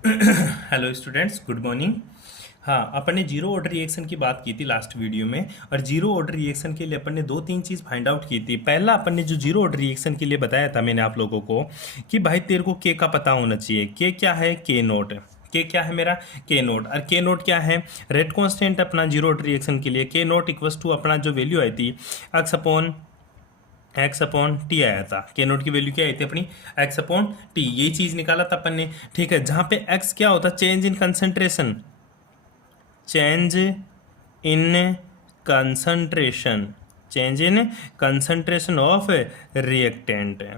Hello students, good morning. हाँ, अपन ने zero order reaction की बात की थी लास्ट वीडियो में। और जीरो ऑर्डर रिएक्शन के लिए अपन ने दो तीन चीज़ फाइंड आउट की थी। पहला अपन ने जो जीरो ऑर्डर रिएक्शन के लिए बताया था मैंने आप लोगों को कि भाई तेरे को के का पता होना चाहिए। के क्या है? के नोट। के क्या है मेरा? के नोट। और के नोट क्या है? रेट कांस्टेंट अपना जीरो ऑर्डर रिएक्शन के लिए के नोट इक्वल्स टू अपना जो वैल्यू आई थी एक्स अपॉन टी आया था। के नोट की वैल्यू क्या आई थी अपनी? X upon T. ये चीज निकाला था अपन ने। ठीक है, जहां पे एक्स क्या होता? Change in concentration. Change in concentration. Change in concentration of reactant.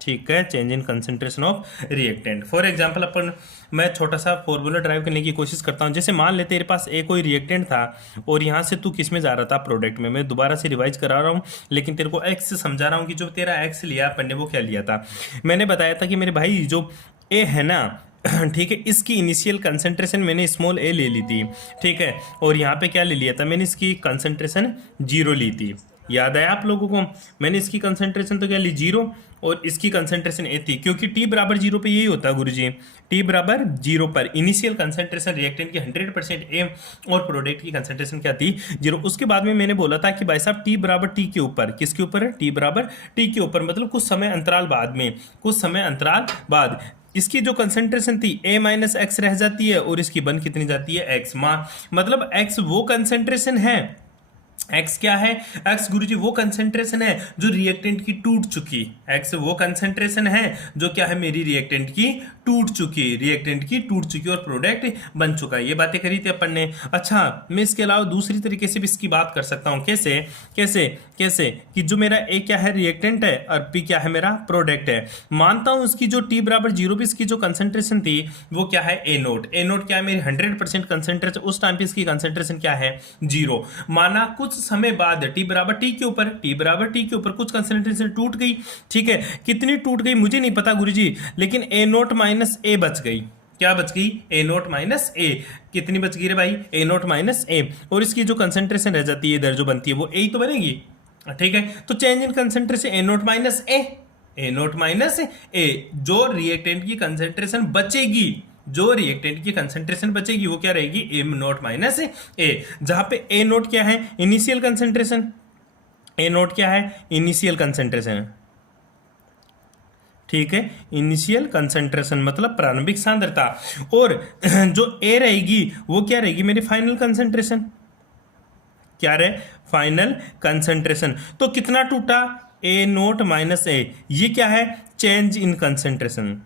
ठीक है, change in concentration of reactant. For example अपन मैं छोटा सा फॉर्मूला ड्राइव करने की कोशिश करता हूँ। जैसे मान ले तेरे पास एक कोई रिएक्टेंट था और यहाँ से तू किस में जा रहा था? प्रोडक्ट में। मैं दोबारा से रिवाइज करा रहा हूँ, लेकिन तेरे को एक्स से समझा रहा हूँ कि जो तेरा एक्स लिया अपन ने वो क्या लिया था। मैंने बताया था कि मेरे भाई जो ए है ना ठीक है, इसकी इनिशियल कंसंट्रेशन मैंने स्मॉल ए ले ली थी। ठीक है, और यहाँ पे क्या ले लिया था? मैंने इसकी कंसंट्रेशन जीरो ली थी। याद है आप लोगों को? मैंने इसकी कंसंट्रेशन तो क्या ली? जीरो। और इसकी कंसंट्रेशन ए थी, क्योंकि टी बराबर जीरो पे यही होता है गुरुजी। टी बराबर जीरो पर इनिशियल कंसंट्रेशन रिएक्टेंट की 100% ए और प्रोडक्ट की कंसंट्रेशन क्या थी? जीरो। उसके बाद में मैंने बोला था कि भाई साहब टी बराबर टी के ऊपर, किसके ऊपर है? टी बराबर टी के ऊपर, मतलब कुछ समय अंतराल बाद में, कुछ समय अंतराल बाद इसकी जो कंसंट्रेशन थी a माइनस एक्स रह जाती है और इसकी बन कितनी जाती है? एक्स। मतलब एक्स वो कंसंट्रेशन है। एक्स क्या है? एक्स गुरुजी वो कंसंट्रेशन है जो रिएक्टेंट की टूट चुकी। एक्स वो कंसंट्रेशन है जो क्या है? मेरी रिएक्टेंट की टूट चुकी। रिएक्टेंट की टूट चुकी और प्रोडक्ट बन चुका है। ये बातें करी थी अपन ने। अच्छा, मैं इसके अलावा दूसरी तरीके से भी इसकी बात कर सकता हूं। कैसे कैसे कैसे कि जो मेरा ए क्या है? रिएक्टेंट है, और पी क्या है? मेरा प्रोडक्ट है। मानता हूं इसकी जो टी बराबर जीरो पे इसकी जो कंसंट्रेशन थी वो क्या है? A naught. ए नोट क्या है? मेरी 100% कंसंट्रेशन। उस टाइम पे इसकी कंसंट्रेशन क्या है? जीरो। माना कुछ समय बाद टी बराबर टी के ऊपर, टी बराबर टी के ऊपर कुछ कंसंट्रेशन टूट गई। ठीक है, कितनी टूट गई मुझे नहीं पता गुरुजी, लेकिन ए नोट माइनस ए बच गई। क्या बच गई? ए नोट माइनस ए। कितनी बच गई रे भाई? ए नोट माइनस ए। और इसकी जो कंसंट्रेशन रह जाती है इधर जो बनती है वो ए ही तो बनेगी। ठीक है, तो change in concentration A naught minus A. A naught minus A. जो रिएक्टेंट की कंसंट्रेशन बचेगी, जो रिएक्टेंट की कंसंट्रेशन बचेगी वो क्या रहेगी? ए नोट माइनस ए। जहां पे ए नोट क्या है? Initial concentration. ए नोट क्या है? Initial concentration. ठीक है, इनिशियल कंसंट्रेशन मतलब प्रारंभिक सांद्रता। और जो ए रहेगी वो क्या रहेगी? मेरी फाइनल कंसंट्रेशन। क्या रहे? Final concentration. तो कितना टूटा? ए नोट माइनस ए। ये क्या है? Change in concentration.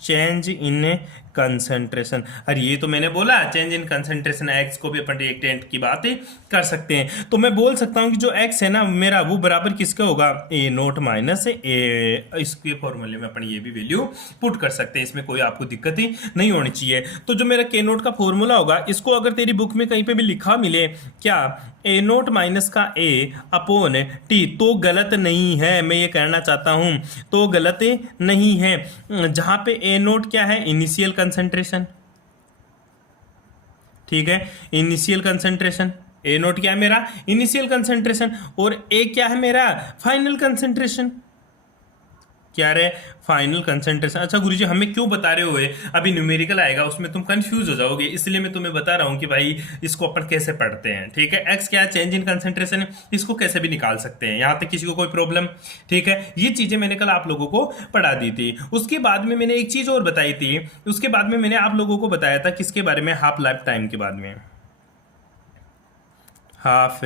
Change in concentration. अरे ये तो मैंने बोला चेंज इन कंसंट्रेशन एक्स को भी अपन रिएक्टेंट की बात कर सकते हैं। तो मैं बोल सकता हूं कि जो एक्स है ना मेरा वो बराबर किसका होगा? ए नोट माइनस ए। इसके फॉर्मूले में अपन ये भी वैल्यू पुट कर सकते हैं, इसमें कोई आपको दिक्कत ही नहीं होनी चाहिए। तो जो मेरा के नोट का फॉर्मूला होगा, इसको अगर तेरी बुक में कहीं पे भी लिखा मिले क्या ए नोट माइनस का ए अपॉन टी, तो गलत नहीं है। मैं ये कहना चाहता हूं तो गलत नहीं है। जहां पे ए नोट क्या है? Initial concentration. ठीक है, इनिशियल कंसंट्रेशन। ए नोट क्या है मेरा? Initial concentration. और ए क्या है मेरा? Final concentration. क्या रहे? Final concentration. अच्छा गुरुजी, हमें क्यों बता रहे हुए? अभी न्यूमेरिकल आएगा उसमें तुम कंफ्यूज हो जाओगे, इसलिए मैं तुम्हें बता रहा हूं कि भाई इसको अपन कैसे पढ़ते हैं। ठीक है, एक्स क्या? चेंज इन कंसंट्रेशन है, इसको कैसे भी निकाल सकते हैं, यहां तक किसी को कोई प्रॉब्लम? ठीक है, ये चीजें मैंने कल आप लोगों को पढ़ा दी थी। उसके बाद में मैंने एक चीज और बताई थी। उसके बाद में मैंने आप लोगों को बताया था किसके बारे में? हाफ लाइफ टाइम के बाद में। हाफ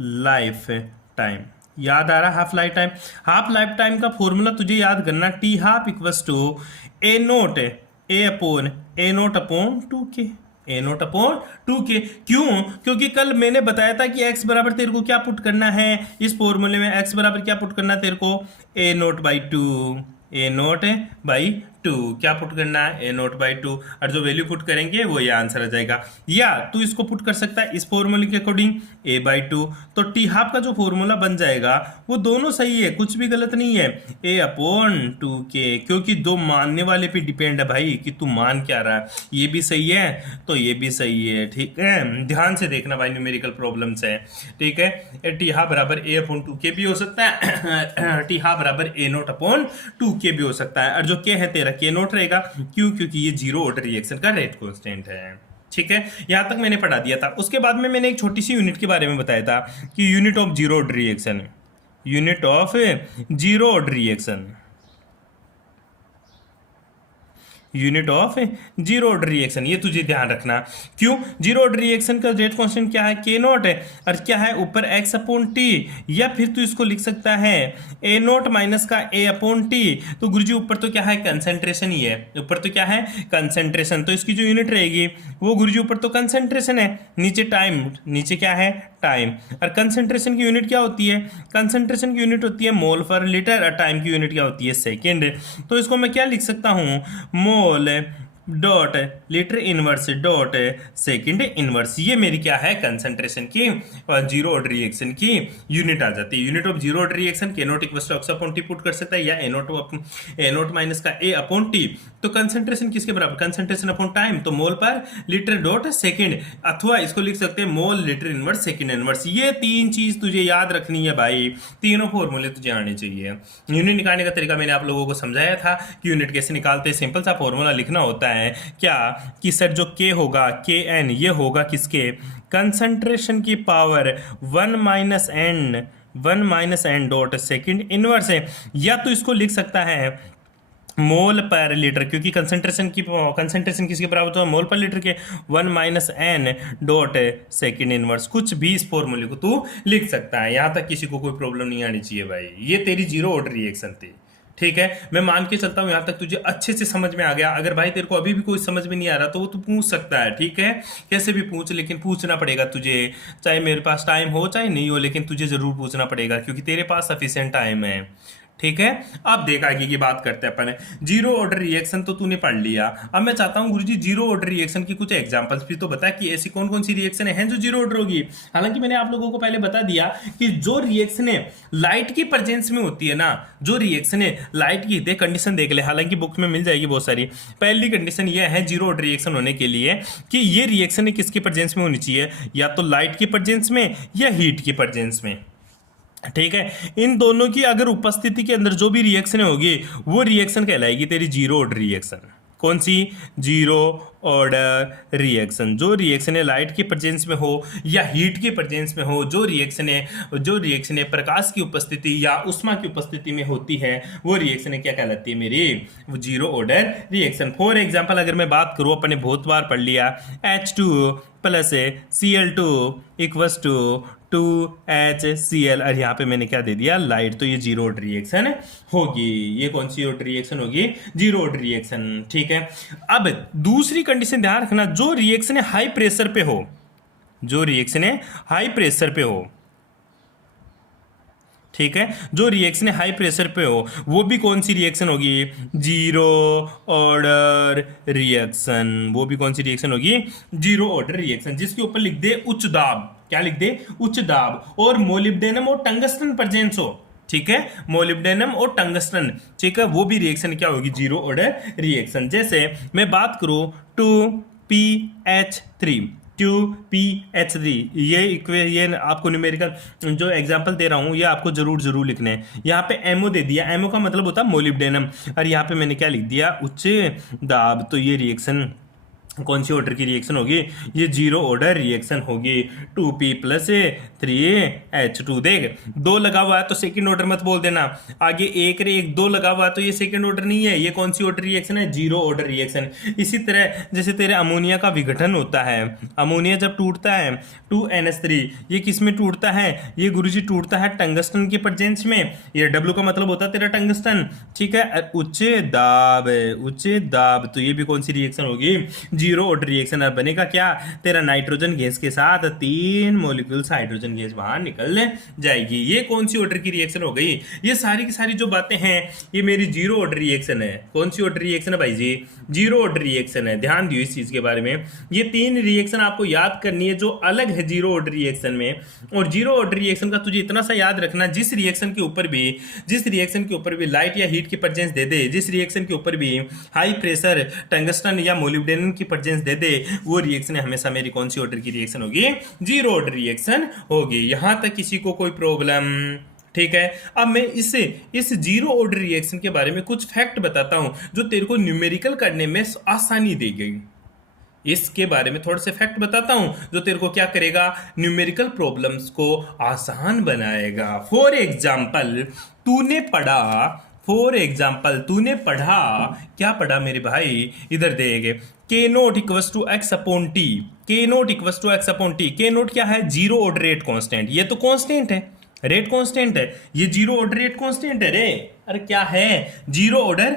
लाइफ टाइम याद आ रहा? Half life time. Half life time का फॉर्मूला तुझे याद करना, T half equals to A naught A naught upon 2k। A naught upon 2k। क्यों? क्योंकि कल मैंने बताया था कि x बराबर तेरे को क्या पुट करना है इस फॉर्मूले में? x बराबर क्या पुट करना है तेरे को? A naught by two. A naught by two क्या पुट करना है? A naught by two. और जो वैल्यू पुट करेंगे वो ये आंसर आ जाएगा। या तू इसको पुट कर सकता है इस फॉर्मूले के अकॉर्डिंग, ए बाई टू। तो टी हाफ का जो फॉर्मूला बन जाएगा वो दोनों सही है, कुछ भी गलत नहीं है। ए अपॉन 2k, क्योंकि दो मानने वाले पे डिपेंड है भाई कि तू मान क्या रहा है। ये भी सही है तो ये भी सही है। ठीक है, ध्यान से देखना भाई, न्यूमेरिकल प्रॉब्लम्स है। ठीक है, टी हाफ बराबर ए अपॉन 2k भी हो सकता है टी हाफ बराबर ए नोट अपॉन 2k भी हो सकता है। और जो के है तेरा मेरा के नोट रहेगा। क्यों? क्योंकि ये जीरो ऑर्डर रिएक्शन का रेट कांस्टेंट है। ठीक है, यहां तक मैंने पढ़ा दिया था। उसके बाद में मैंने एक छोटी सी यूनिट के बारे में बताया था कि unit of zero order reaction, unit of zero order reaction, unit of zero order reaction, ये तुझे ध्यान रखना। क्यों? जीरो ऑर्डर रिएक्शन का रेट कांस्टेंट क्या है? के नॉट है। और क्या है? ऊपर एक्स अपॉन टी, या फिर तू इसको लिख सकता है ए नॉट माइनस का ए अपॉन टी। तो गुरुजी ऊपर तो क्या है? कंसेंट्रेशन ही है। ऊपर तो क्या है? कंसेंट्रेशन। तो इसकी जो यूनिट रहेगी वो गुरुजी ऊपर तो कंसेंट्रेशन है, नीचे टाइम, नीचे क्या है? टाइम। और कंसेंट्रेशन की यूनिट क्या होती है? कंसेंट्रेशन की यूनिट होती है मोल पर लीटर, और टाइम की यूनिट क्या होती है? सेकेंड। तो इसको मैं क्या लिख सकता हूँ? Mole dot litre inverse dot second inverse. ये मेरी क्या है? कंसंट्रेशन की और जीरो ऑर्डर रिएक्शन की यूनिट आ जाती है। Unit of zero order reaction k naught equal to x upon t put कर सकता है, या ए नोट माइनस का ए अपॉन टी। तो कंसंट्रेशन किसके बराबर? कंसंट्रेशन अपॉन टाइम, तो मोल पर लीटर डॉट सेकेंड, अथवा इसको लिख सकते हैं मोल लीटर इनवर्स सेकेंड इनवर्स। ये तीन चीज तुझे याद रखनी है भाई, तीनों फॉर्मूले तुझे आने चाहिए। यूनिट निकालने का तरीका मैंने आप लोगों को समझाया था कि यूनिट कैसे निकालते हैं। सिंपल सा फॉर्मूला लिखना होता है क्या कि सर जो के होगा, के एन, ये होगा किसके? कंसंट्रेशन की power one minus N dot second inverse है। या तो इसको लिख सकता है मोल पर लीटर, क्योंकि कंसंट्रेशन किसके बराबर होता है? मोल पर लीटर के one minus N dot second inverse. कुछ भी इस फॉर्मूले को तू लिख सकता है, यहां तक किसी को कोई प्रॉब्लम नहीं आनी चाहिए भाई। ये तेरी जीरो ऑर्डर रिएक्शन थी। ठीक है, मैं मान के चलता हूं यहां तक तुझे अच्छे से समझ में आ गया। अगर भाई तेरे को अभी भी कोई समझ में नहीं आ रहा तो वो तू पूछ सकता है। ठीक है, कैसे भी पूछ, लेकिन पूछना पड़ेगा तुझे, चाहे मेरे पास टाइम हो चाहे नहीं हो, लेकिन तुझे जरूर पूछना पड़ेगा क्योंकि तेरे पास सफिशिएंट टाइम है। ठीक है, अब देख आगे की बात करते हैं अपन। जीरो ऑर्डर रिएक्शन तो तूने पढ़ लिया। अब मैं चाहता हूं गुरुजी जीरो ऑर्डर रिएक्शन की कुछ एग्जांपल्स भी तो बता कि ऐसी कौन कौन सी रिएक्शन है जो जीरो ऑर्डर होगी। हालांकि मैंने आप लोगों को पहले बता दिया कि जो रिएक्शन लाइट की प्रेजेंस में होती है ना, जो रिएक्शन लाइट की, देख कंडीशन देख ले, हालांकि बुक में मिल जाएगी बहुत सारी। पहली कंडीशन यह है जीरो ऑर्डर रिएक्शन होने के लिए कि ये रिएक्शन किसकी प्रेजेंस में होनी चाहिए? या तो लाइट की प्रेजेंस में या हीट की प्रेजेंस में। ठीक है, इन दोनों की अगर उपस्थिति के अंदर जो भी रिएक्शन होगी वो रिएक्शन कहलाएगी तेरी जीरो ऑर्डर रिएक्शन। कौन सी? Zero order reaction. जो रिएक्शन है लाइट की प्रेजेंस में हो या हीट की प्रेजेंस में हो, जो रिएक्शन है प्रकाश की उपस्थिति या उष्मा की उपस्थिति में होती है, वो रिएक्शन क्या कहलाती है मेरी? वो zero order reaction. For example अगर मैं बात करूं, अपने बहुत बार पढ़ लिया, H2 plus Cl2 equals to 2HCl, और यहाँ पे मैंने क्या दे दिया? लाइट। तो ये जीरो ऑर्डर रिएक्शन होगी। ये कौन सी ऑर्डर रिएक्शन होगी? Zero order reaction. ठीक है, अब दूसरी कंडीशन ध्यान रखना, जो रिएक्शन हाई प्रेशर पे हो, जो रिएक्शन हाई प्रेशर पे हो, ठीक है, जो रिएक्शन हाई प्रेशर पे हो, वो भी कौन सी रिएक्शन होगी? Zero order reaction. वो भी कौन सी रिएक्शन होगी? Zero order reaction. जिसके ऊपर लिख दे उच्च दाब, क्या लिख दे? उच्च दाब, और मोलिब्डेनम और टंगस्टन प्रेजेंस हो। ठीक है, मोलिब्डेनम और टंगस्टन, ठीक है, वो भी रिएक्शन क्या होगी? Zero order reaction. जैसे मैं बात करूं 2PH3, 2PH3, ये आपको न्यूमेरिकल जो एग्जांपल दे रहा हूं ये आपको जरूर लिखने हैं। यहाँ पे एमओ दे दिया, एमओ का मतलब होता है मोलिब्डेनम, और यहाँ पे मैंने क्या लिख दिया? उच्च दाब। तो ये रिएक्शन कौन सी ऑर्डर की रिएक्शन होगी? ये जीरो ऑर्डर रिएक्शन होगी। 2P plus 3H2। देख, दो लगा हुआ है तो सेकंड ऑर्डर मत बोल देना। आगे एक रे एक दो लगा हुआ है तो ये सेकंड ऑर्डर नहीं है, ये कौन सी ऑर्डर रिएक्शन है? Zero order reaction. इसी तरह जैसे तेरे अमोनिया का विघटन होता है, अमोनिया जब टूटता है 2NH3, ये किस में टूटता है? ये गुरुजी टूटता है टंगस्टन के प्रेजेंस में। ये W का मतलब होता है तेरा टंगस्टन। ठीक है, उच्च दाब, उच्च दाब। तो ये भी कौन सी रिएक्शन होगी? Zero order reaction. अब बनेगा क्या? तेरा नाइट्रोजन गैस के साथ 3 मॉलिक्यूल्स हाइड्रोजन गैस बाहर निकल जाएगी। ये कौन सी ऑर्डर की रिएक्शन हो गई? ये सारी की सारी जो बातें हैं ये मेरी जीरो ऑर्डर रिएक्शन है। कौन सी ऑर्डर रिएक्शन है भाई जी? जीरो ऑर्डर रिएक्शन है। ध्यान दियो इस चीज के बारे में। ये 3 रिएक्शन आपको याद करनी है जो अलग है जीरो ऑर्डर रिएक्शन में। और जीरो ऑर्डर रिएक्शन का तुझे इतना सा याद रखना, जिस रिएक्शन के ऊपर भी लाइट या हीट की प्रेजेंस दे दे, जिस रिएक्शन के ऊपर भी हाई प्रेशर टंगस्टन या मोलिब्डेनम की प्रेजेंस दे दे, वो रिएक्शन हमेशा मेरी कौन सी ऑर्डर की रिएक्शन होगी? जीरो ऑर्डर रिएक्शन होगी। यहां तक किसी को कोई प्रॉब्लम ठीक है। अब मैं इस जीरो ऑर्डर रिएक्शन के बारे में कुछ फैक्ट बताता हूं जो तेरे को न्यूमेरिकल करने में आसानी देगी। इसके बारे में थोड़े से फैक्ट बताता हूं जो तेरे को क्या करेगा, न्यूमेरिकल प्रॉब्लम्स को आसान बनाएगा। फॉर एग्जाम्पल तूने पढ़ा, क्या पढ़ा मेरे भाई, इधर देंगे k naught equals to x upon t. K naught equals to x upon t. K naught क्या है, जीरो ऑर्डर रेट कांस्टेंट। ये तो कांस्टेंट है, रेट कांस्टेंट है, ये जीरो ऑर्डर रेट कांस्टेंट है रे। अरे क्या है, जीरो ऑर्डर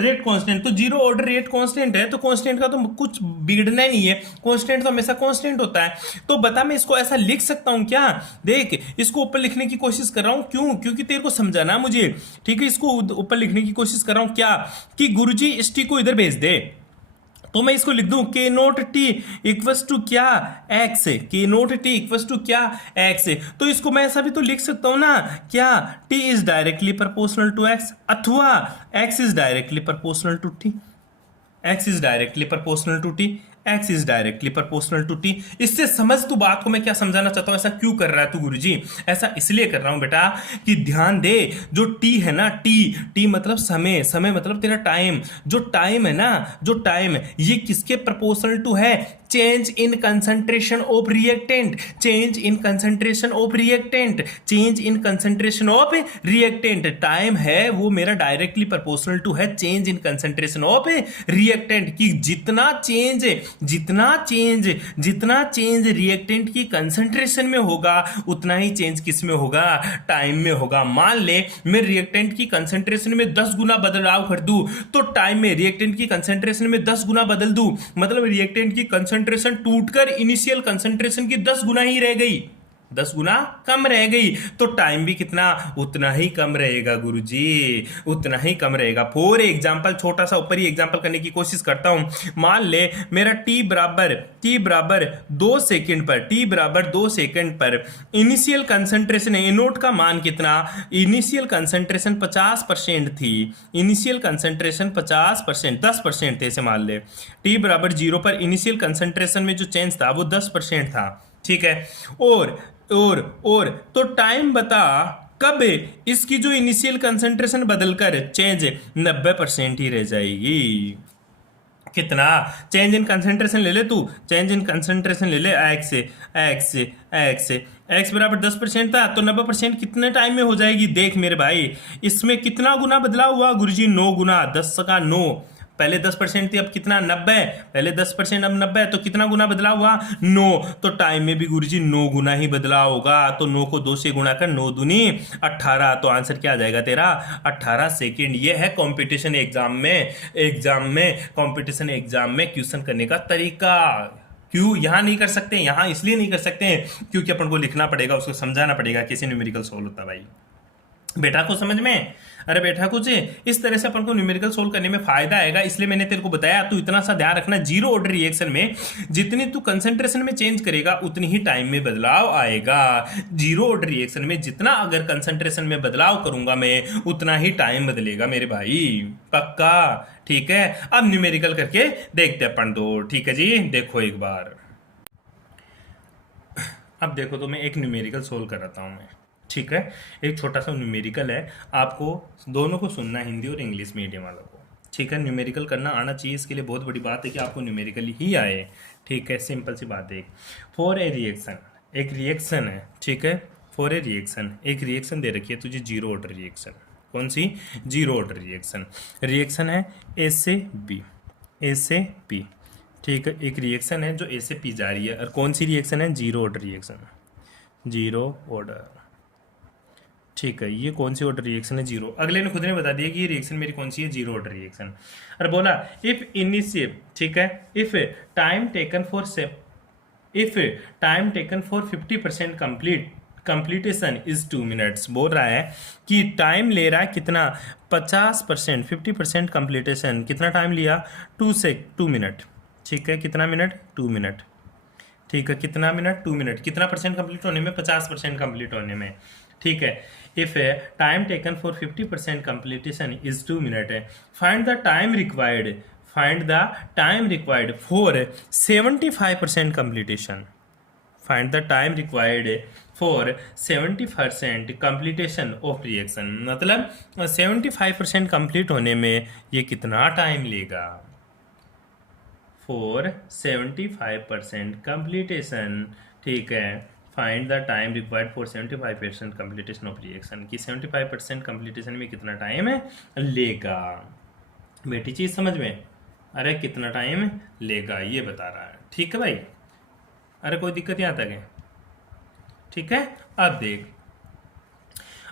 रेट कांस्टेंट। तो जीरो ऑर्डर रेट कांस्टेंट है तो कांस्टेंट का तो कुछ बिगड़ना नहीं है, कांस्टेंट तो हमेशा कांस्टेंट होता है। तो बता मैं इसको ऐसा लिख सकता हूं क्या, देख इसको ऊपर लिखने की कोशिश कर रहा हूं, क्यों, क्योंकि तेरे को समझाना मुझे, ठीक है। इसको ऊपर लिखने की कोशिश कर रहा हूं क्या, कि गुरुजी इस टी को इधर भेज दे। तो मैं इसको लिख दूं के नोट टी इक्वस टू क्या, एक्स। के नोट टी इक्वस टू क्या, एक्स। तो इसको मैं ऐसा भी तो लिख सकता हूं ना, क्या t is directly proportional to x, अथवा x is directly proportional to t. X is directly proportional to t, x is directly proportional to t. इससे समझ तू बात को मैं क्या समझाना चाहता हूं, ऐसा क्यों कर रहा है तू गुरुजी। ऐसा इसलिए कर रहा हूं बेटा कि ध्यान दे, जो टी है ना, टी मतलब समय, समय मतलब तेरा टाइम। जो टाइम है ना, जो टाइम है ये किसके प्रोपोर्शनल टू है, change in concentration of reactant. Change in concentration of reactant, change in concentration of reactant. Time है वो मेरा डायरेक्टली प्रोपोर्शनल टू है change in concentration of reactant. कि जितना चेंज रिएक्टेंट की कंसंट्रेशन में होगा उतना ही चेंज किस में होगा, टाइम में होगा। मान ले मैं रिएक्टेंट की कंसंट्रेशन में 10 गुना बदलाव कर दूं तो टाइम में रिएक्टेंट की कंसंट्रेशन में 10 गुना बदल दूं, मतलब रिएक्टेंट की कंसंट्रेशन टूटकर इनिशियल कंसंट्रेशन की 10 गुना ही रह गई, 10 गुना कम रह गई, तो टाइम भी कितना, उतना ही कम रहेगा गुरुजी, उतना ही कम रहेगा। फॉर एग्जांपल, छोटा सा ऊपर ही एग्जांपल करने की कोशिश करता हूं। मान ले मेरा t बराबर 2 सेकंड पर, t बराबर 2 सेकंड पर इनिशियल कंसंट्रेशन है, नोट का मान कितना, इनिशियल कंसंट्रेशन 50% थी, इनिशियल कंसंट्रेशन 50%, 10% थे ऐसे मान ले। t बराबर 0 पर इनिशियल कंसंट्रेशन में जो चेंज था वो 10% था, ठीक है। और तो टाइम बता कब इसकी जो इनिशियल कंसंट्रेशन बदलकर चेंज 90% ही रह जाएगी। कितना, चेंज इन कंसंट्रेशन ले ले तू, चेंज इन कंसंट्रेशन ले ले, एक्स बराबर 10% था तो 90% कितने टाइम में हो जाएगी। देख मेरे भाई इसमें कितना गुना बदलाव हुआ गुरुजी, 9 गुना, 10 का 9। पहले 10% थी अब कितना, 90। पहले 10% अब 90, तो कितना गुना बदलाव हुआ, 9। तो टाइम में भी गुरुजी 9 गुना ही बदलाव होगा। तो 9 को 2 से गुणा कर, 9 दूनी 18। तो आंसर क्या आ जाएगा तेरा, 18 सेकेंड। ये है कंपटीशन कंपटीशन एग्जाम में क्वेश्चन करने का तरीका। क्यों यहां नहीं कर सकते, यहां इसलिए नहीं कर सकते हैं क्योंकि अपन को लिखना पड़ेगा, उसको समझाना पड़ेगा कैसे न्यूमेरिकल सोल्व होता है भाई। बेटा को समझ में, अरे बेटा कुछ इस तरह से अपन को न्यूमेरिकल सोल्व करने में फायदा आएगा, इसलिए मैंने तेरे को बताया। तू इतना सा ध्यान रखना, जीरो ऑर्डर रिएक्शन में जितनी तू कंसंट्रेशन में चेंज करेगा उतनी ही टाइम में बदलाव आएगा। जीरो ऑर्डर रिएक्शन में जितना अगर कंसंट्रेशन में बदलाव करूंगा मैं उतना ही टाइम बदलेगा मेरे भाई, पक्का, ठीक है। अब न्यूमेरिकल करके देखते अपन दो, ठीक है जी। देखो एक बार, अब देखो तो मैं एक न्यूमेरिकल सोल्व कराता हूं मैं, ठीक है। एक छोटा सा न्यूमेरिकल है, आपको दोनों को सुनना, हिंदी और इंग्लिश मीडियम वालों को, ठीक है। न्यूमेरिकल करना आना चाहिए, इसके लिए बहुत बड़ी बात है कि आपको न्यूमेरिकल ही आए, ठीक है। सिंपल सी बात है। फॉर ए रिएक्शन, एक रिएक्शन है, ठीक है। फॉर ए रिएक्शन, एक रिएक्शन दे रखी है तुझे, जीरो ऑर्डर रिएक्शन। कौन सी, जीरो ऑर्डर रिएक्शन। रिएक्शन है ए से बी, ठीक है। एक रिएक्शन है जो ए से पी जा रही है, और कौन सी रिएक्शन है, zero order reaction, zero order, ठीक है। ये कौन सी ऑर्डर रिएक्शन है, जीरो। अगले ने खुद ने बता दिया कि ये रिएक्शन मेरी कौन सी है, जीरो ऑर्डर रिएक्शन। और बोला इफ इनिशियल, ठीक है, if time taken for 50% completion is 2 minutes. बोल रहा है कि टाइम ले रहा है कितना, 50%, 50% कंप्लीटेशन, कितना टाइम लिया, 2 मिनट, ठीक है। कितना मिनट, 2 मिनट, ठीक है। कितना मिनट, 2 मिनट। कितना परसेंट कंप्लीट होने में, 50% कंप्लीट होने में, ठीक है। If time taken for 50% completion is 2 minute है, find the time required for 75% completion. Find the time required for 70% completion of reaction, मतलब 75% कंप्लीट होने में ये कितना टाइम लेगा। फॉर 75% कंप्लीटेशन, ठीक है, find the time required for 75% completion of reaction, कि 75% कंप्लीटेशन में कितना टाइम लेगा। बेटी चीज समझ में, अरे कितना टाइम लेगा ये बता रहा है, ठीक है भाई। अरे कोई दिक्कत यहाँ तक है, ठीक है। अब देख,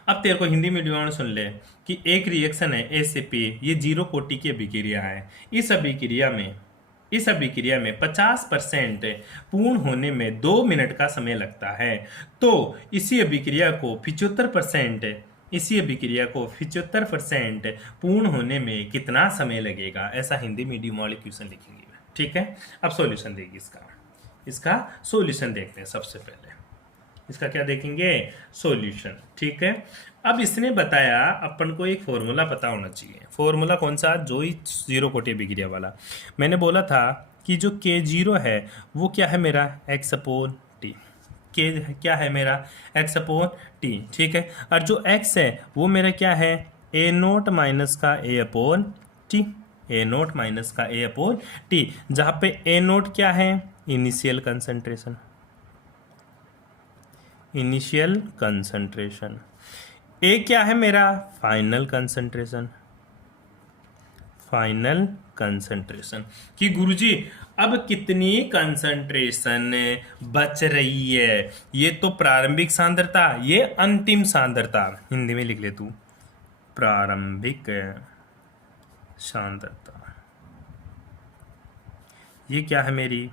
अब तेरे को हिंदी मीडियम में सुन ले कि एक रिएक्शन है ए से पी, ये 0 कोटि की अभिक्रिया है। इस अभिक्रिया में 50% पूर्ण होने में 2 मिनट का समय लगता है। तो इसी अभिक्रिया को 75% पूर्ण होने में कितना समय लगेगा, ऐसा हिंदी मीडियम वाले क्वेश्चन लिखेंगे, ठीक है। अब सॉल्यूशन देगी इसका सॉल्यूशन देखते हैं। सबसे पहले इसका क्या देखेंगे, सॉल्यूशन, ठीक है। अब इसने बताया अपन को एक फॉर्मूला पता होना चाहिए। फॉर्मूला कौन सा, जो ही 0 कोटि अभिक्रिया वाला। मैंने बोला था कि जो K0 है वो क्या है मेरा, x अपॉन टी। K क्या है मेरा, x अपॉन टी, ठीक है। और जो x है वो मेरा क्या है, A0 माइनस का A upon T, A0 minus का A अपॉन टी, जहाँ पे A0 क्या है, इनिशियल कंसंट्रेशन, ए क्या है मेरा, फाइनल कंसंट्रेशन, कि गुरुजी अब कितनी कंसंट्रेशन बच रही है। ये तो प्रारंभिक सांद्रता, ये अंतिम सांद्रता, हिंदी में लिख ले तू, प्रारंभिक सांद्रता, ये क्या है मेरी,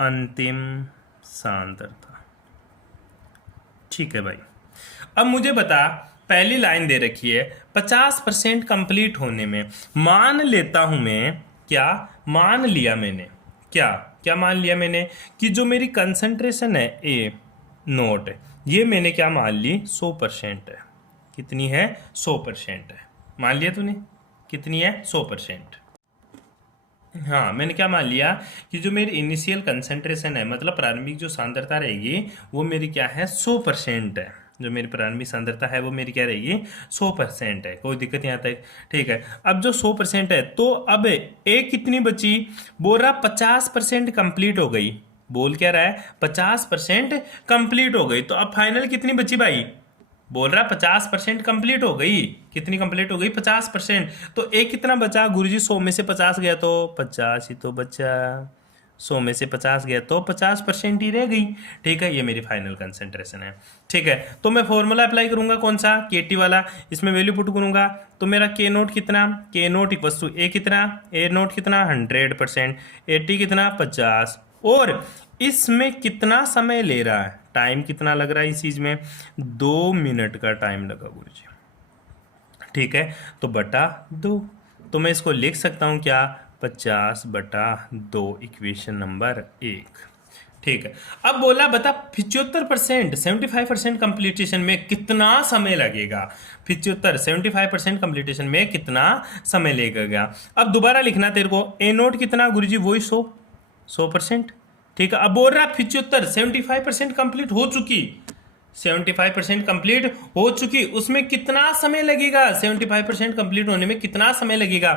अंतिम सांद्रता, ठीक है भाई। अब मुझे बता, पहली लाइन दे रखी है 50% कंप्लीट होने में, मान लेता हूं मैं, क्या मान लिया मैंने, क्या मान लिया मैंने, कि जो मेरी कंसंट्रेशन है A0, ये मैंने क्या मान ली, 100% है। कितनी है, 100% है, मान लिया तूने, कितनी है, 100%। हाँ, मैंने क्या मान लिया कि जो मेरी इनिशियल कंसंट्रेशन है, मतलब प्रारंभिक जो सांद्रता रहेगी वो मेरी क्या है, 100% है। जो मेरी प्रारंभिक सांद्रता है वो मेरी क्या रहेगी, 100% है। कोई दिक्कत यहाँ तक, ठीक है। अब जो 100% है, तो अब ए कितनी बची, बोल रहा 50% कंप्लीट हो गई, बोल क्या रहा है, 50% कंप्लीट हो गई। तो अब फाइनल कितनी बची भाई, बोल रहा 50% कंप्लीट हो गई। कितनी कंप्लीट हो गई, 50%। तो एक कितना बचा गुरुजी, 100 में से 50 गया तो 50 ही तो बचा, 100 में से 50 गया तो 50% ही रह गई, ठीक है। ये मेरी फाइनल कंसंट्रेशन है, ठीक है। तो मैं फॉर्मूला अप्लाई करूंगा, कौन सा, KT वाला। इसमें वैल्यू पुट करूंगा तो मेरा K0 कितना, K0 इक्वल्स टू A कितना, A0 कितना 100%, AT कितना 50, और इसमें कितना समय ले रहा है, टाइम कितना लग रहा है इस चीज में, 2 मिनट का टाइम लगा गुरुजी, ठीक है। तो बटा 2, तो मैं इसको लिख सकता हूं क्या, 50/2, इक्वेशन नंबर 1, ठीक है। अब बोला बता 75% कंप्लीटेशन में कितना समय लगेगा, 75% कंप्लीटेशन में कितना समय लगेगा। अब दोबारा लिखना तेरे को, A0 कितना गुरुजी, वही 100%, ठीक है। अब बोल रहा 75% कंप्लीट हो चुकी, 75% कंप्लीट हो चुकी, उसमें कितना समय लगेगा, 75% कंप्लीट होने में कितना समय लगेगा।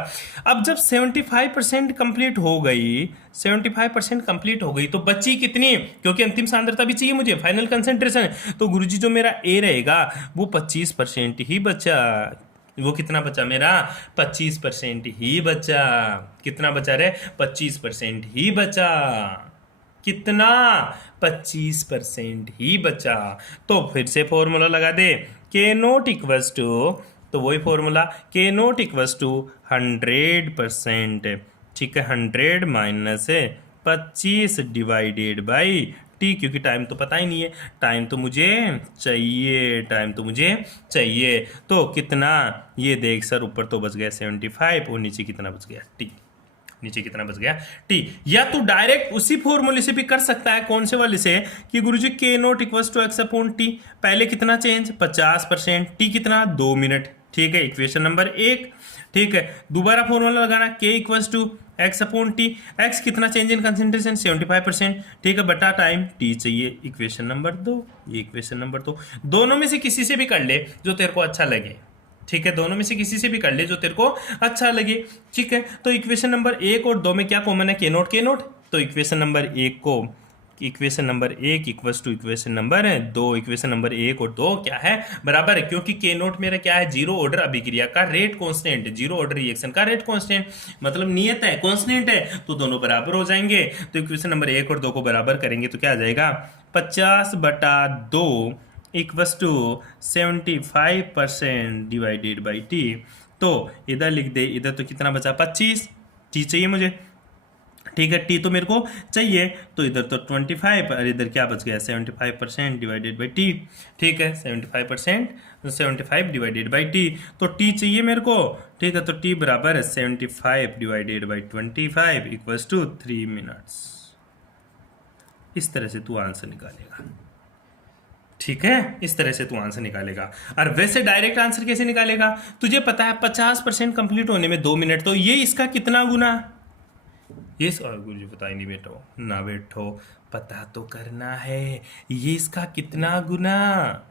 अब जब 75% कंप्लीट हो गई, 75% कंप्लीट हो गई, तो बची कितनी, क्योंकि अंतिम सांद्रता भी चाहिए मुझे, फाइनल कंसंट्रेशन। तो गुरुजी जो मेरा ए रहेगा वो 25% ही बचा। वो कितना बचा मेरा, 25% ही बचा। कितना बचा रे, 25% ही बचा। कितना, 25% ही बचा। तो फिर से फॉर्मूला लगा दे, K0 इक्वल्स टू, तो वही फॉर्मूला, K0 इक्वल्स टू 100%, ठीक है। 100 माइनस 25 डिवाइडेड बाई टी, क्योंकि टाइम तो पता ही नहीं है, टाइम तो मुझे चाहिए। तो कितना, ये देख सर, ऊपर तो बच गया 75 और नीचे कितना बच गया, टी, नीचे कितना बच गया, टी। या तू डायरेक्ट उसी फॉर्मूले से भी कर सकता है, कौन से वाले से, कि गुरुजी K0 equals to x upon टी, पहले कितना चेंज 50%, टी कितना 2 मिनट, ठीक है, इक्वेशन नंबर 1। ठीक है, दोबारा फॉर्मूला लगाना K equals to x upon T. X कितना चेंज इन कंसेंट्रेशन 75%, ठीक है, बटा टाइम टी चाहिए, इक्वेशन नंबर 2। ये इक्वेशन नंबर 2, दोनों में से किसी से भी कर ले जो तेरे को अच्छा लगे, ठीक है, दोनों में से किसी से भी कर ले जो तेरे को अच्छा लगे, ठीक है। तो इक्वेशन नंबर 1 और 2 में क्या कॉमन है, के नोट के नोट। तो इक्वेशन नंबर 1 को equation number 1 equals to equation number 2, equation number 1 और 2 क्या है, बराबर है, क्योंकि के नोट मेरा क्या है, जीरो ऑर्डर अभिक्रिया का rate constant, zero order reaction का रेट कांस्टेंट, मतलब नियत है, कांस्टेंट है, तो दोनों बराबर हो जाएंगे। तो इक्वेशन नंबर 1 और 2 को बराबर करेंगे तो क्या आ जाएगा, 50/2 equals to 75% divided by T. तो इधर लिख दे, इधर तो कितना बचा, 25, टी चाहिए मुझे, ठीक है, टी तो मेरे को चाहिए, तो इधर तो 25 और इधर क्या बच गया, 75% डिवाइडेड बाई टी, ठीक है, 75%, 75 डिवाइडेड बाई टी, तो टी चाहिए मेरे को, ठीक है, तो टी बराबर है 75 divided by 25 equals to 3 minutes. इस तरह से तू आंसर निकालेगा, ठीक है, इस तरह से तू आंसर निकालेगा। और वैसे डायरेक्ट आंसर कैसे निकालेगा, तुझे पता है 50% कंप्लीट होने में 2 मिनट, तो ये इसका कितना गुना, ये गुरुजी पता ही नहीं, बैठो ना बैठो, पता तो करना है, ये इसका कितना गुना,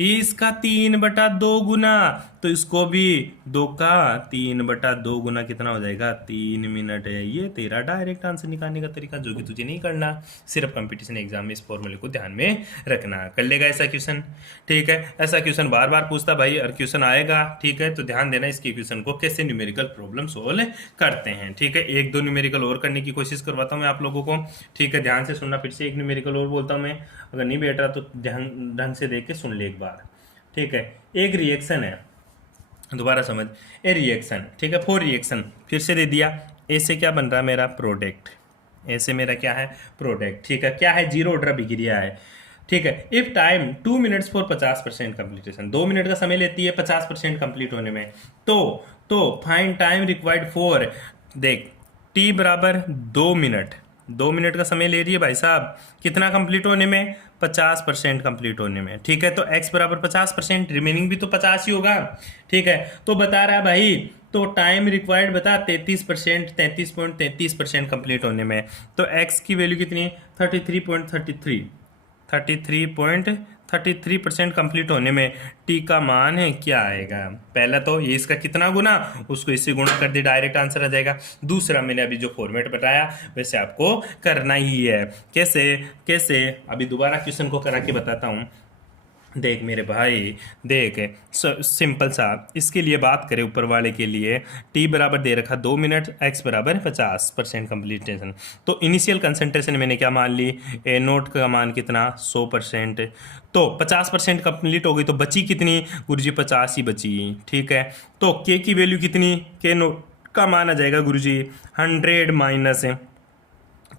ये इसका 3/2 गुना, तो इसको भी 2 का 3/2 गुना कितना हो जाएगा, 3 मिनट है। ये तेरा डायरेक्ट आंसर निकालने का तरीका, जो कि तुझे नहीं करना, सिर्फ कंपटीशन एग्जाम में इस फॉर्मूले को ध्यान में रखना। कर लेगा ऐसा क्वेश्चन, ठीक है, ऐसा क्वेश्चन बार बार पूछता भाई, और क्वेश्चन आएगा, ठीक है, तो ध्यान देना इसके क्वेश्चन को कैसे न्यूमेरिकल प्रॉब्लम सोल्व करते हैं, ठीक है। 1-2 न्यूमेरिकल और करने की कोशिश करवाता हूँ मैं आप लोगों को, ठीक है, ध्यान से सुनना, फिर से एक न्यूमेरिकल और बोलता हूँ मैं, अगर नहीं बैठ रहा तो ध्यान ढंग से देख के सुन ले एक बार, ठीक है। एक रिएक्शन है, दोबारा समझ, ए रिएक्शन, ठीक है, 4 रिएक्शन, फिर से दे दिया, ए से क्या बन रहा है मेरा प्रोडक्ट, ए से मेरा क्या है प्रोडक्ट, ठीक है, क्या है, जीरो ऑर्डर अभिक्रिया है, ठीक है। If time 2 minutes for 50% completion, 2 minute का समय लेती है 50% कंप्लीट होने में, तो फाइंड टाइम रिक्वायर्ड फॉर, देख टी बराबर 2 मिनट, 2 मिनट का समय ले रही है भाई साहब, कितना कंप्लीट होने में, 50% कंप्लीट होने में, ठीक है। तो x बराबर 50%, रिमेनिंग भी तो 50 ही होगा, ठीक है। तो बता रहा है भाई, तो टाइम रिक्वायर्ड बता 33%, 33.33% कंप्लीट होने में, तो x की वैल्यू कितनी, 33% कंप्लीट होने में t का मान है क्या आएगा, पहला तो ये इसका कितना गुना, उसको इससे गुणा कर दे, डायरेक्ट आंसर आ जाएगा। दूसरा मैंने अभी जो फॉर्मेट बताया वैसे आपको करना ही है, कैसे अभी दोबारा क्वेश्चन को करा के बताता हूँ। देख मेरे भाई, देख सिंपल सा, इसके लिए बात करें ऊपर वाले के लिए, t बराबर दे रखा 2 मिनट, x बराबर 50% कंप्लीटेशन, तो इनिशियल कंसंट्रेशन मैंने क्या मान ली, ए नोट का मान कितना 100%, तो 50% कंप्लीट हो गई, तो बची कितनी गुरुजी, 50 ही बची, ठीक है। तो k की वैल्यू कितनी, k नोट का मान आ जाएगा गुरुजी 100 माइनस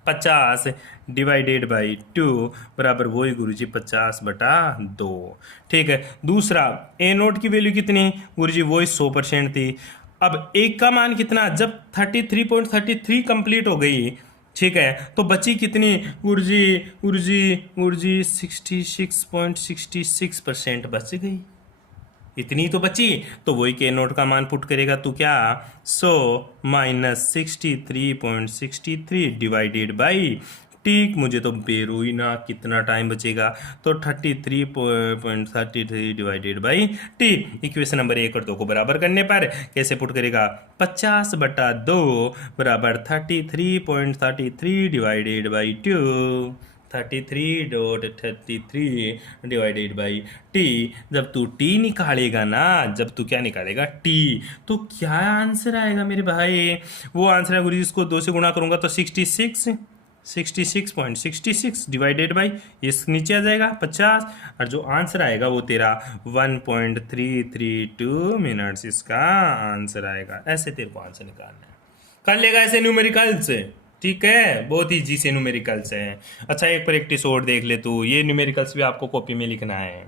50 डिवाइडेड बाई 2 बराबर वही गुरुजी 50/2, ठीक है। दूसरा ए नोट की वैल्यू कितनी गुरुजी, वही 100% थी। अब एक का मान कितना, जब 33.33 कंप्लीट हो गई, ठीक है, तो बची कितनी गुरुजी 66.66% बच गई, इतनी तो बची, तो वही के नोट का मान पुट करेगा तू क्या, 100 माइनस 63.63 डिवाइडेड बाई ठीक, मुझे तो बेरो ही ना, कितना टाइम बचेगा, तो 33.33 divided by T. Equation number 1 और 2 को बराबर करने पर कैसे पुट करेगा, 50/2 बराबर 33.33 divided by 2, 33.33 divided by T. जब तू टी निकालेगा ना, जब तू क्या निकालेगा टी, तो क्या आंसर आएगा मेरे भाई, वो आंसर है गुरु, इसको 2 से गुणा करूंगा तो 66.66 डिवाइडेड बाई, इस नीचे आ जाएगा 50, और जो आंसर आएगा वो तेरा 1.332 मिनट्स इसका आंसर आएगा। ऐसे तेरे को आंसर निकालना है, कर लेगा ऐसे न्यूमेरिकल्स, ठीक है, बहुत ईजी से न्यूमेरिकल्स हैं। अच्छा एक प्रैक्टिस और देख ले तू, ये न्यूमेरिकल्स भी आपको कॉपी में लिखना है।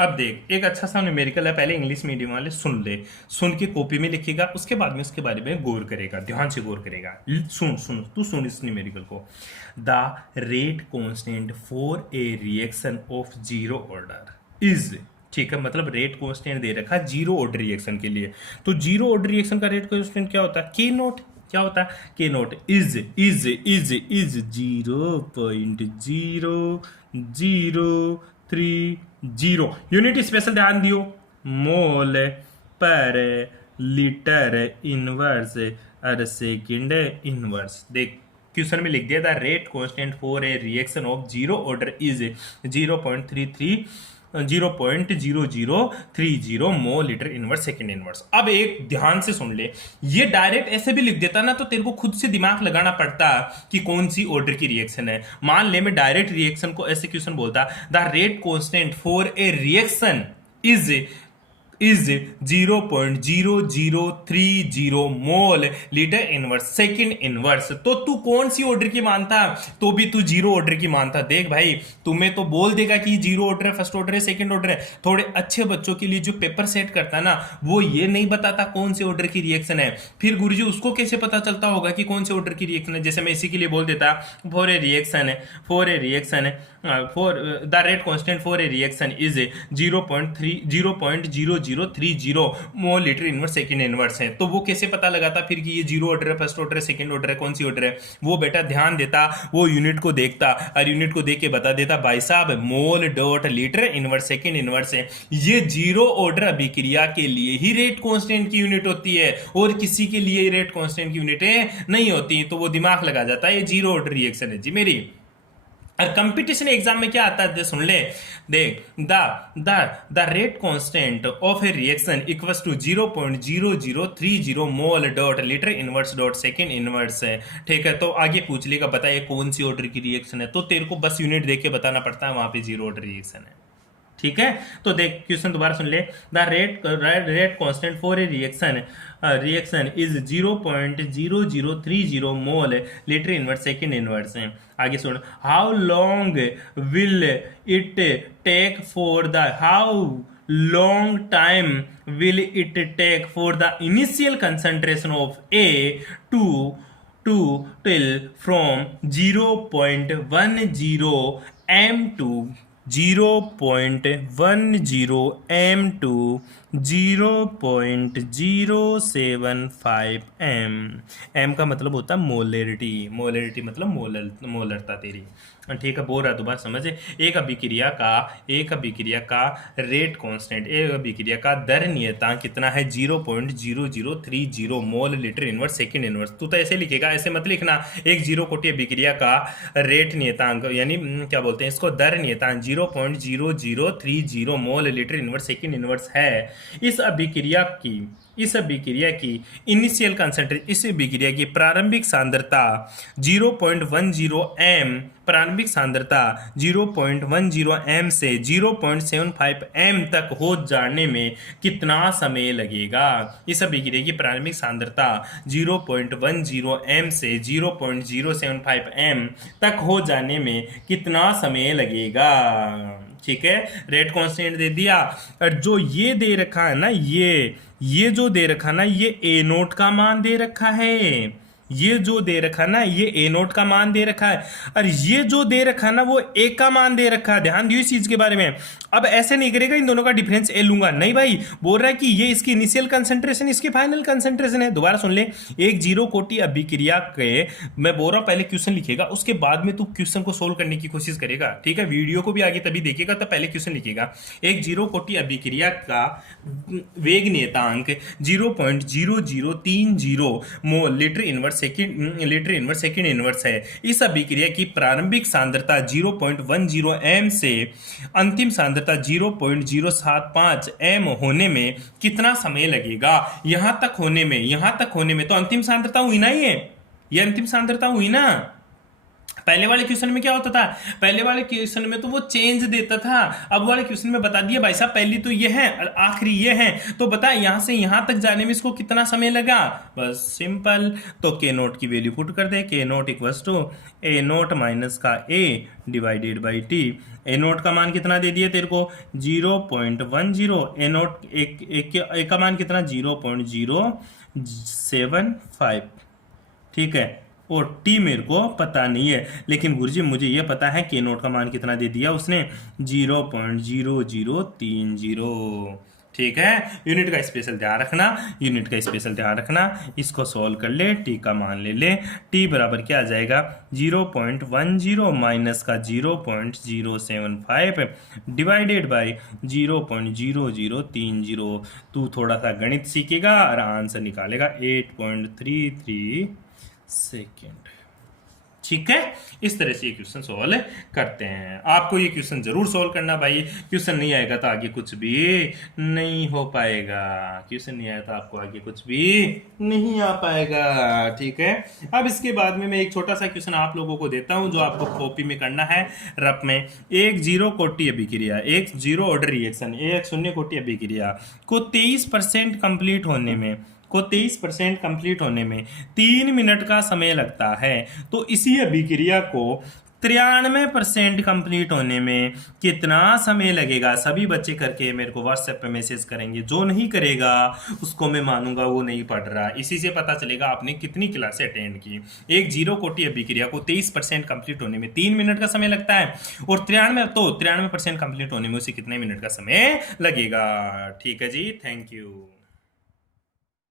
अब देख एक अच्छा सा न्यूमेरिकल है, पहले इंग्लिश मीडियम वाले सुन ले, सुन के कॉपी में लिखेगा, उसके बाद में उसके बारे में गौर करेगा, ध्यान से गौर करेगा। सुन इस न्यूमेरिकल को, the rate constant for a reaction of zero order is ठीक है, मतलब रेट कांस्टेंट दे रखा है जीरो ऑर्डर रिएक्शन के लिए। तो जीरो ऑर्डर रिएक्शन का रेट कांस्टेंट क्या होता है? के नोट। क्या होता है? के नोट इज 0.0030। यूनिट स्पेशल ध्यान दियो, मोल पर लीटर इनवर्स और सेकंड इनवर्स। देख क्वेश्चन में लिख दिया था rate constant for a reaction of zero order is 0.0030 mole litre inverse second inverse. अब एक ध्यान से सुन ले, ये डायरेक्ट ऐसे भी लिख देता ना तो तेरे को खुद से दिमाग लगाना पड़ता कि कौन सी ऑर्डर की रिएक्शन है। मान ले मैं डायरेक्ट रिएक्शन को ऐसे क्वेश्चन बोलता, the rate constant for a reaction is 0.0030 mole litre inverse second inverse. तो तू कौन सी ऑर्डर की मानता? तो भी तू जीरो ऑर्डर की मानता। देख भाई, तुम्हें तो बोल देगा कि जीरो ऑर्डर है, फर्स्ट ऑर्डर है, सेकंड ऑर्डर है। थोड़े अच्छे बच्चों के लिए जो पेपर सेट करता ना, वो ये नहीं बताता कौन से ऑर्डर की रिएक्शन है। फिर गुरुजी उसको कैसे पता चलता होगा कि कौन से ऑर्डर की रिएक्शन है? जैसे मैं इसी के लिए बोल देता फॉर ए रिएक्शन है for the rate constant for a reaction is 0.0030 mole litre inverse second inverse है। तो वो कैसे पता लगाता फिर कि ये जीरो ऑर्डर है, फर्स्ट ऑर्डर है, सेकंड ऑर्डर है, कौन सी ऑर्डर है? वो बेटा ध्यान देता, वो यूनिट को देखता और यूनिट को देख के बता देता, भाई साहब mole dot litre inverse second inverse है। ये जीरो ऑर्डर अभिक्रिया के लिए ही रेट कांस्टेंट की यूनिट होती है और किसी के लिए रेट कांस्टेंट की यूनिटें नहीं होती। तो वो दिमाग लगा जाता है ये जीरो ऑर्डर रिएक्शन है जी मेरी। और कंपटीशन एग्जाम में क्या आता है सुन ले, देख the rate constant of a reaction equals to 0.0030 mole dot litre inverse dot second inverse है। ठीक है, तो आगे पूछ लेगा बताइए कौन सी ऑर्डर की रिएक्शन है, तो तेरे को बस यूनिट देख के बताना पड़ता है वहां पे जीरो ऑर्डर रिएक्शन है। ठीक है, तो देख क्वेश्चन दोबारा सुन ले, the rate constant for a reaction is 0.0030 mole litre inverse second inverse है। आगे सुन, how long will it take for the long time will it take for the initial concentration of A to till from 0.10 m to 0.10 m to 0.075 m। m का मतलब होता है molarity, molarity मतलब मोलरता तेरी। ठीक है, बोल रहा दोबारा समझ। एक अभिक्रिया का रेट कांस्टेंट, एक अभिक्रिया का दर नियतांक कितना है? 0.0030 mole litre inverse second inverse. तू तो ऐसे लिखेगा, ऐसे मत लिखना। एक जीरो कोटि अभिक्रिया का रेट नियतांक यानी क्या बोलते हैं इसको, दर नियतांक 0.0030 mole litre inverse second inverse है। इस अभिक्रिया की इनिशियल कंसंट्रेशन, इस अभिक्रिया की प्रारंभिक सांद्रता 0.10 m, प्रारंभिक सांद्रता 0.10 m से 0.75 m तक हो जाने में कितना समय लगेगा? इस अभिक्रिया की प्रारंभिक सांद्रता 0.10 m से 0.075 m तक हो जाने में कितना समय लगेगा? ठीक है, रेट कांस्टेंट दे दिया। और जो ये दे रखा है ना, ये जो दे रखा ना, ये ए नोट का मान दे रखा है। ये जो दे रखा ना, ये ए नोट का मान दे रखा है, और ये जो दे रखा ना वो ए का मान दे रखा है। ध्यान दियो इस चीज के बारे में। अब ऐसे नहीं करेगा इन दोनों का डिफरेंस ए लूंगा, नहीं भाई, बोल रहा है कि ये इसकी इनिशियल कंसंट्रेशन, इसकी फाइनल कंसंट्रेशन है। दोबारा सुन ले, एक जीरो कोटि अभिक्रिया के, मैं बोल रहा हूं पहले क्वेश्चन लिखेगा, उसके बाद में तू क्वेश्चन को सोल्व करने की कोशिश करेगा। ठीक है, वीडियो को भी आगे तभी देखेगा, तब पहले क्वेश्चन लिखेगा। एक जीरो कोटि अभिक्रिया का वेग नियतांक 0.0030 mole litre inverse second inverse है। इस अभिक्रिया की प्रारंभिक सांद्रता 0.10 m से अंतिम सांद्रता 0.075 m होने में कितना समय लगेगा? यहां तक होने में तो अंतिम सांद्रता हुई ना, ये अंतिम सांद्रता हुई ना। पहले वाले क्वेश्चन में क्या होता था? पहले वाले क्वेश्चन में तो वो चेंज देता था, अब वाले क्वेश्चन में बता दिया भाई साहब पहली तो ये है और आखिरी ये है, तो बता यहां से यहां तक जाने में इसको कितना समय लगा? बस सिंपल, तो के नोट की वैल्यू पुट कर दे, k naught equals to A naught minus का A divided by t. A naught का मान कितना दे दिया तेरे को? 0.10। ए नोट एक का मान कितना? 0.075। ठीक है, और टी मेरे को पता नहीं है, लेकिन गुरुजी मुझे ये पता है के नोट का मान कितना दे दिया उसने, 0.0030। ठीक है, यूनिट का स्पेशल ध्यान रखना, यूनिट का स्पेशल ध्यान रखना। इसको सॉल्व कर ले, टी का मान ले ले। टी बराबर क्या आ जाएगा, 0.10 माइनस का 0.075 डिवाइडेड बाय 0.0030। तू थोड़ा सा गणित सीखेगा और आंसर निकालेगा 8.33 सेकेंड। ठीक है, इस तरह से ये क्वेश्चन सॉल्व करते हैं। आपको ये क्वेश्चन जरूर सॉल्व करना भाई, क्वेश्चन नहीं आएगा तो आगे कुछ भी नहीं हो पाएगा, क्वेश्चन नहीं आया तो आपको आगे कुछ भी नहीं आ पाएगा। ठीक है, अब इसके बाद में मैं एक छोटा सा क्वेश्चन आप लोगों को देता हूं जो आपको कॉपी में करना है रफ में। एक जीरो कोटि अभिक्रिया, एक जीरो ऑर्डर रिएक्शन, एक शून्य कोटि अभिक्रिया को 23% कंप्लीट होने में 3 मिनट का समय लगता है, तो इसी अभिक्रिया को 93% कंप्लीट होने में कितना समय लगेगा? सभी बच्चे करके मेरे को व्हाट्सएप पे मैसेज करेंगे, जो नहीं करेगा उसको मैं मानूंगा वो नहीं पढ़ रहा। इसी से पता चलेगा आपने कितनी क्लासें अटेंड की। एक जीरो कोटि अभिक्रिया को 23% कंप्लीट होने में 3 मिनट का समय लगता है, और 93% कंप्लीट होने में उसे कितने मिनट का समय लगेगा। ठीक है जी, थैंक यू।